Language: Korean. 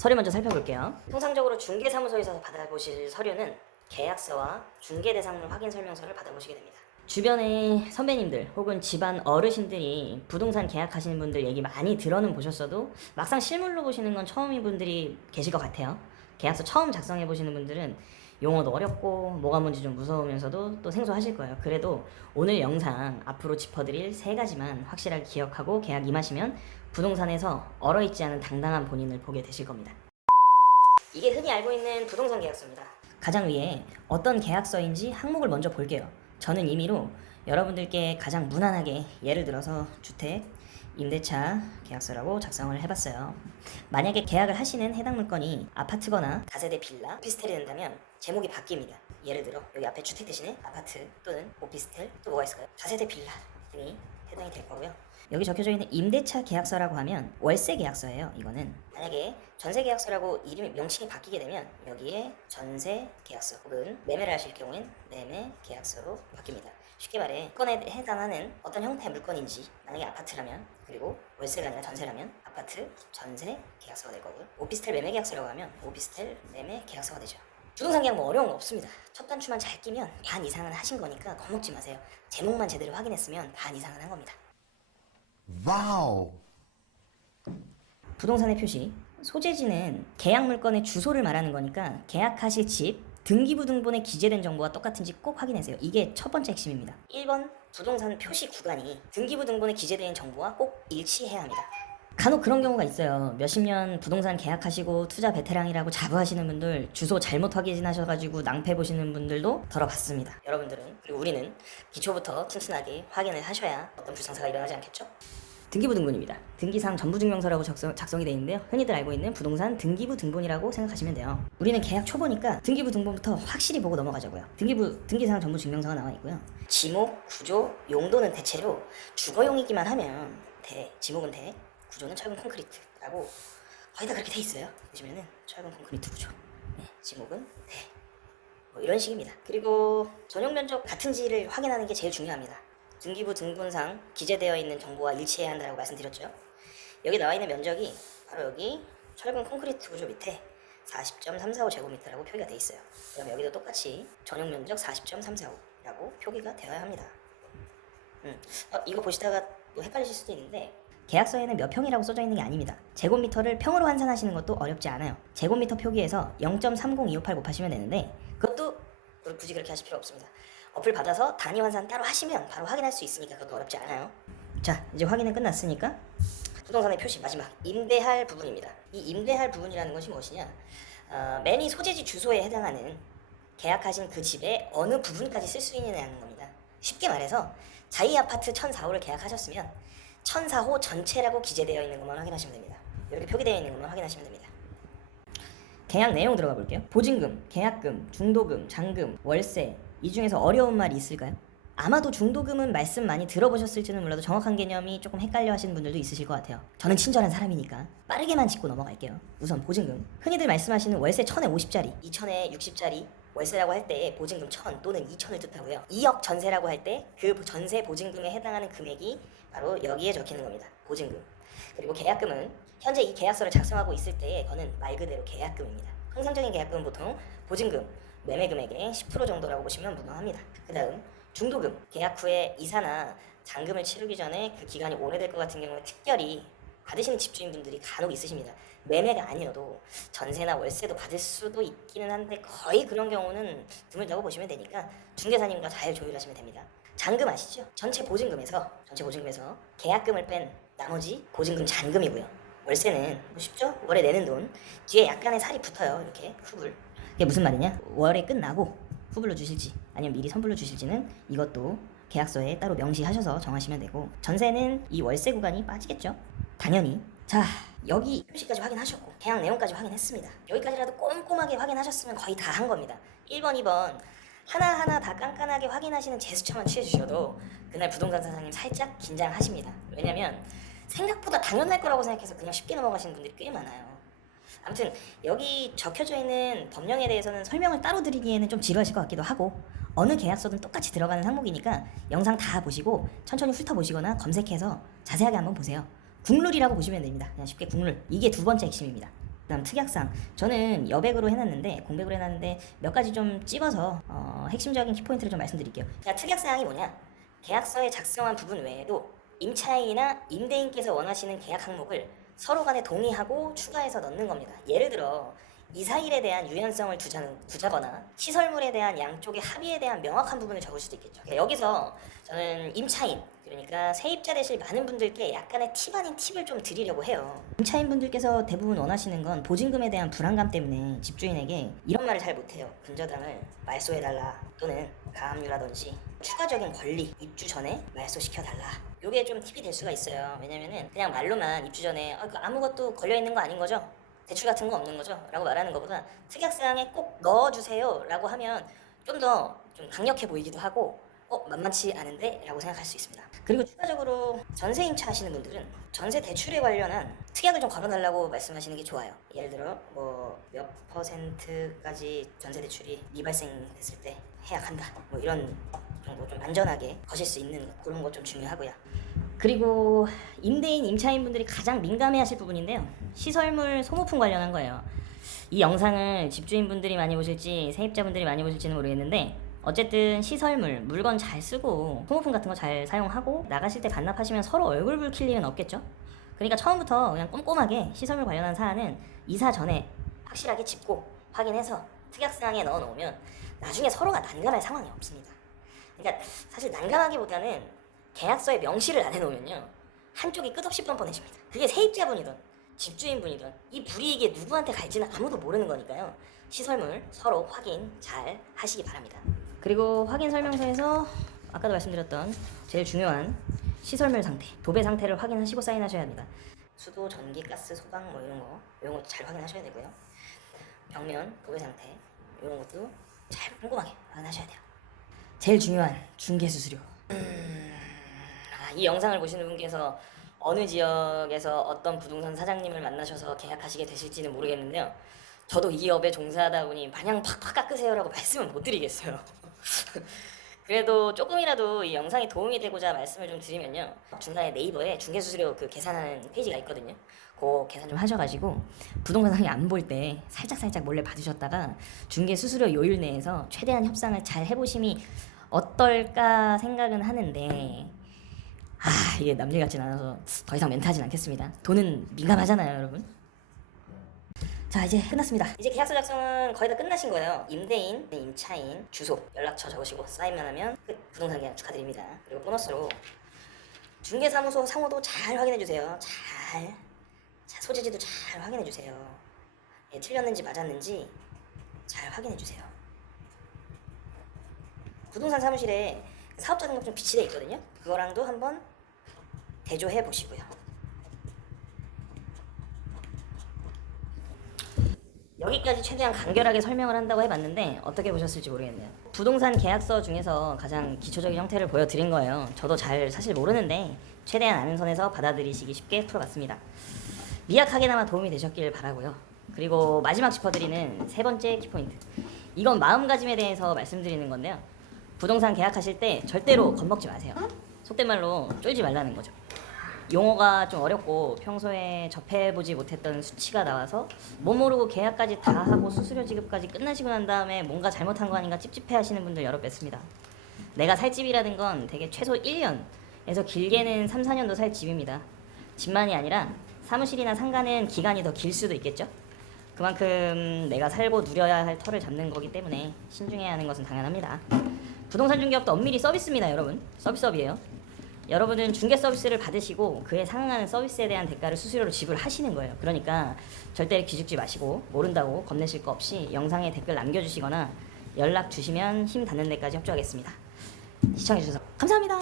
서류 먼저 살펴볼게요. 통상적으로 중개사무소에서 받아보실 서류는 계약서와 중개대상물 확인 설명서를 받아보시게 됩니다. 주변에 선배님들 혹은 집안 어르신들이 부동산 계약하시는 분들 얘기 많이 들어는 보셨어도 막상 실물로 보시는 건 처음인 분들이 계실 것 같아요. 계약서 처음 작성해 보시는 분들은 용어도 어렵고 뭐가 뭔지 좀 무서우면서도 또 생소하실 거예요. 그래도 오늘 영상 앞으로 짚어드릴 3가지만 확실하게 기억하고 계약 임하시면 부동산에서 얼어있지 않은 당당한 본인을 보게 되실 겁니다. 이게 흔히 알고 있는 부동산 계약서입니다. 가장 위에 어떤 계약서인지 항목을 먼저 볼게요. 저는 임의로 여러분들께 가장 무난하게 예를 들어서 주택, 임대차 계약서라고 작성을 해봤어요. 만약에 계약을 하시는 해당 물건이 아파트거나 다세대 빌라, 오피스텔이 된다면 제목이 바뀝니다. 예를 들어 여기 앞에 주택 대신에 아파트 또는 오피스텔 또 뭐가 있을까요? 다세대 빌라 등이 해당이 될 거고요. 여기 적혀져 있는 임대차 계약서라고 하면 월세 계약서예요. 이거는 만약에 전세 계약서라고 이름이 명칭이 바뀌게 되면 여기에 전세 계약서 혹은 매매를 하실 경우엔 매매 계약서로 바뀝니다. 쉽게 말해 물건에 해당하는 어떤 형태의 물건인지 만약에 아파트라면 그리고 월세가 아니라 전세라면 아파트 전세 계약서가 될 거고요. 오피스텔 매매 계약서라고 하면 오피스텔 매매 계약서가 되죠. 부동산 계약 뭐 어려운 거 없습니다. 첫 단추만 잘 끼면 반 이상은 하신 거니까 겁먹지 마세요. 제목만 제대로 확인했으면 반 이상은 한 겁니다. 와우. 부동산의 표시 소재지는 계약 물건의 주소를 말하는 거니까 계약하실 집 등기부 등본에 기재된 정보와 똑같은지 꼭 확인하세요. 이게 첫 번째 핵심입니다. 1번 부동산 표시 구간이 등기부 등본에 기재된 정보와 꼭 일치해야 합니다. 간혹 그런 경우가 있어요. 몇십 년 부동산 계약하시고 투자 베테랑이라고 자부하시는 분들 주소 잘못 확인하셔가지고 낭패 보시는 분들도 들어봤습니다. 여러분들은 그리고 우리는 기초부터 튼튼하게 확인을 하셔야 어떤 불상사가 일어나지 않겠죠? 등기부 등본입니다. 등기상 전부증명서라고 작성이 되어 있는데요. 흔히들 알고 있는 부동산 등기부 등본이라고 생각하시면 돼요. 우리는 계약 초보니까 등기부 등본부터 확실히 보고 넘어가자고요. 등기상 전부증명서가 나와 있고요. 지목, 구조, 용도는 대체로 주거용이기만 하면 돼. 지목은 돼. 구조는 철근 콘크리트라고 거의 다 그렇게 돼 있어요. 보시면은 철근 콘크리트 구조. 네, 지목은 돼. 뭐 이런 식입니다. 그리고 전용 면적 같은지를 확인하는 게 제일 중요합니다. 등기부 등본상 기재되어 있는 정보와 일치해야 한다고 말씀드렸죠. 여기 나와 있는 면적이 바로 여기 철근 콘크리트 구조 밑에 40.345제곱미터라고 표기가 되어 있어요. 그럼 여기도 똑같이 전용 면적 40.345라고 표기가 되어야 합니다. 이거 보시다가 또 헷갈리실 수도 있는데 계약서에는 몇 평이라고 써져 있는 게 아닙니다. 제곱미터를 평으로 환산하시는 것도 어렵지 않아요. 제곱미터 표기에서 0.30258 곱하시면 되는데 그것도 굳이 그렇게 하실 필요 없습니다. 어플 받아서 단위 환산 따로 하시면 바로 확인할 수 있으니까 그것도 어렵지 않아요. 자, 이제 확인은 끝났으니까 부동산의 표시 마지막 임대할 부분입니다. 이 임대할 부분이라는 것이 무엇이냐? 매매 소재지 주소에 해당하는 계약하신 그 집의 어느 부분까지 쓸 수 있느냐는 겁니다. 쉽게 말해서 자이 아파트 1004호를 계약하셨으면 1004호 전체라고 기재되어 있는 것만 확인하시면 됩니다. 이렇게 표기되어 있는 것만 확인하시면 됩니다. 계약 내용 들어가 볼게요. 보증금, 계약금, 중도금, 잔금, 월세 이 중에서 어려운 말이 있을까요? 아마도 중도금은 말씀 많이 들어보셨을지는 몰라도 정확한 개념이 조금 헷갈려 하시는 분들도 있으실 것 같아요. 저는 친절한 사람이니까 빠르게만 짚고 넘어갈게요. 우선 보증금. 흔히들 말씀하시는 월세 1000에 50짜리, 2000에 60짜리 월세라고 할 때 보증금 1000 또는 2000을 뜻하고요. 2억 전세라고 할 때 그 전세 보증금에 해당하는 금액이 바로 여기에 적히는 겁니다. 보증금. 그리고 계약금은 현재 이 계약서를 작성하고 있을 때에 거는 말 그대로 계약금입니다. 통상적인 계약금은 보통 보증금, 매매 금액의 10% 정도라고 보시면 무방합니다. 그 다음 중도금, 계약 후에 이사나 잔금을 치르기 전에 그 기간이 오래될 것 같은 경우에 특별히 받으시는 집주인분들이 간혹 있으십니다. 매매가 아니어도 전세나 월세도 받을 수도 있기는 한데 거의 그런 경우는 드물다고 보시면 되니까 중개사님과 잘 조율하시면 됩니다. 잔금 아시죠? 전체 보증금에서 계약금을 뺀 나머지 보증금 잔금이고요. 월세는 뭐 쉽죠? 월에 내는 돈 뒤에 약간의 살이 붙어요. 이렇게 후불. 이게 무슨 말이냐? 월에 끝나고 후불로 주실지 아니면 미리 선불로 주실지는 이것도 계약서에 따로 명시하셔서 정하시면 되고 전세는 이 월세 구간이 빠지겠죠? 당연히. 자, 여기 표시까지 확인하셨고 계약 내용까지 확인했습니다. 여기까지라도 꼼꼼하게 확인하셨으면 거의 다 한 겁니다. 1번, 2번 하나하나 다 깐깐하게 확인하시는 제스처만 취해주셔도 그날 부동산 사장님 살짝 긴장하십니다. 왜냐면 생각보다 당연할 거라고 생각해서 그냥 쉽게 넘어가시는 분들이 꽤 많아요. 아무튼 여기 적혀져 있는 법령에 대해서는 설명을 따로 드리기에는 좀 지루하실 것 같기도 하고 어느 계약서든 똑같이 들어가는 항목이니까 영상 다 보시고 천천히 훑어보시거나 검색해서 자세하게 한번 보세요. 국룰이라고 보시면 됩니다. 그냥 쉽게 국룰. 이게 두 번째 핵심입니다. 그다음 특약사항. 저는 여백으로 해놨는데 공백으로 해놨는데 몇 가지 좀 찝어서 핵심적인 키포인트를 좀 말씀드릴게요. 자, 특약사항이 뭐냐? 계약서에 작성한 부분 외에도 임차인이나 임대인께서 원하시는 계약 항목을 서로 간에 동의하고 추가해서 넣는 겁니다. 예를 들어 이사일에 대한 유연성을 두자거나 시설물에 대한 양쪽의 합의에 대한 명확한 부분을 적을 수도 있겠죠. 여기서 저는 임차인, 그러니까 세입자 되실 많은 분들께 약간의 팁 아닌 팁을 좀 드리려고 해요. 임차인분들께서 대부분 원하시는 건 보증금에 대한 불안감 때문에 집주인에게 이런 말을 잘 못해요. 분저당을 말소해달라, 또는 가압류라든지 추가적인 권리, 입주 전에 말소시켜달라. 요게 좀 팁이 될 수가 있어요. 왜냐면은 그냥 말로만 입주 전에 아무것도 걸려있는 거 아닌 거죠? 대출 같은 거 없는 거죠? 라고 말하는 것보다 특약사항에 꼭 넣어주세요 라고 하면 좀 더 좀 강력해 보이기도 하고 만만치 않은데? 라고 생각할 수 있습니다. 그리고 추가적으로 전세 임차하시는 분들은 전세 대출에 관련한 특약을 좀 걸어달라고 말씀하시는 게 좋아요. 예를 들어 뭐 몇 %까지 전세 대출이 미발생됐을 때 해약한다, 뭐 이런 정도 좀 안전하게 거실 수 있는 그런 거 좀 중요하고요. 그리고 임대인, 임차인 분들이 가장 민감해하실 부분인데요. 시설물 소모품 관련한 거예요. 이 영상을 집주인분들이 많이 보실지 세입자분들이 많이 보실지는 모르겠는데 어쨌든 시설물, 물건 잘 쓰고 소모품 같은 거 잘 사용하고 나가실 때 반납하시면 서로 얼굴 붉힐 일은 없겠죠? 그러니까 처음부터 그냥 꼼꼼하게 시설물 관련한 사안은 이사 전에 확실하게 짚고 확인해서 특약사항에 넣어 놓으면 나중에 서로가 난감할 상황이 없습니다. 그러니까 사실 난감하기보다는 계약서에 명시를 안 해놓으면요 한쪽이 끝없이 뻔뻔해집니다. 그게 세입자분이든 집주인분이든 이 불이익이 누구한테 갈지는 아무도 모르는 거니까요. 시설물 서로 확인 잘 하시기 바랍니다. 그리고 확인 설명서에서 아까도 말씀드렸던 제일 중요한 시설물 상태, 도배 상태를 확인하시고 사인하셔야 합니다. 수도, 전기, 가스, 소방 뭐 이런 거 잘 확인하셔야 되고요. 벽면, 도배 상태 이런 것도 잘 꼼꼼하게 확인하셔야 돼요. 제일 중요한 중개 수수료. 이 영상을 보시는 분께서 어느 지역에서 어떤 부동산 사장님을 만나셔서 계약하시게 되실지는 모르겠는데요. 저도 이 업에 종사하다 보니 마냥 팍팍 깎으세요라고 말씀은 못 드리겠어요. 그래도 조금이라도 이 영상이 도움이 되고자 말씀을 좀 드리면요. 중간에 네이버에 중개수수료 그 계산하는 페이지가 있거든요. 그 계산 좀 하셔가지고 부동산 상의 안 볼 때 살짝 몰래 받으셨다가 중개수수료 요율 내에서 최대한 협상을 잘 해보심이 어떨까 생각은 하는데 이게 남 일 같진 않아서 더 이상 멘트하진 않겠습니다. 돈은 민감하잖아요, 여러분. 자, 이제 끝났습니다. 이제 계약서 작성은 거의 다 끝나신 거예요. 임대인, 임차인, 주소, 연락처 적으시고 사인만 하면 끝. 부동산 계약 축하드립니다. 그리고 보너스로 중개사무소 상호도 잘 확인해주세요. 자, 소재지도 잘 확인해주세요. 틀렸는지 맞았는지 잘 확인해주세요. 부동산 사무실에 사업자 등록증 비치돼 있거든요. 그거랑도 한번 대조해 보시고요. 여기까지 최대한 간결하게 설명을 한다고 해봤는데 어떻게 보셨을지 모르겠네요. 부동산 계약서 중에서 가장 기초적인 형태를 보여드린 거예요. 저도 잘 사실 모르는데 최대한 아는 선에서 받아들이시기 쉽게 풀어봤습니다. 미약하게나마 도움이 되셨길 바라고요. 그리고 마지막 짚어드리는 세 번째 키포인트. 이건 마음가짐에 대해서 말씀드리는 건데요. 부동산 계약하실 때 절대로 겁먹지 마세요. 속된 말로 쫄지 말라는 거죠. 용어가 좀 어렵고 평소에 접해보지 못했던 수치가 나와서 못 모르고 계약까지 다 하고 수수료 지급까지 끝나시고 난 다음에 뭔가 잘못한 거 아닌가 찝찝해 하시는 분들 여러 뵀습니다. 내가 살 집이라는 건 되게 최소 1년에서 길게는 3, 4년도 살 집입니다. 집만이 아니라 사무실이나 상가는 기간이 더 길 수도 있겠죠? 그만큼 내가 살고 누려야 할 터를 잡는 거기 때문에 신중해야 하는 것은 당연합니다. 부동산 중개업도 엄밀히 서비스입니다, 여러분. 서비스업이에요. 여러분은 중개 서비스를 받으시고 그에 상응하는 서비스에 대한 대가를 수수료로 지불하시는 거예요. 그러니까 절대 기죽지 마시고 모른다고 겁내실 거 없이 영상에 댓글 남겨주시거나 연락 주시면 힘 닿는 데까지 협조하겠습니다. 시청해주셔서 감사합니다.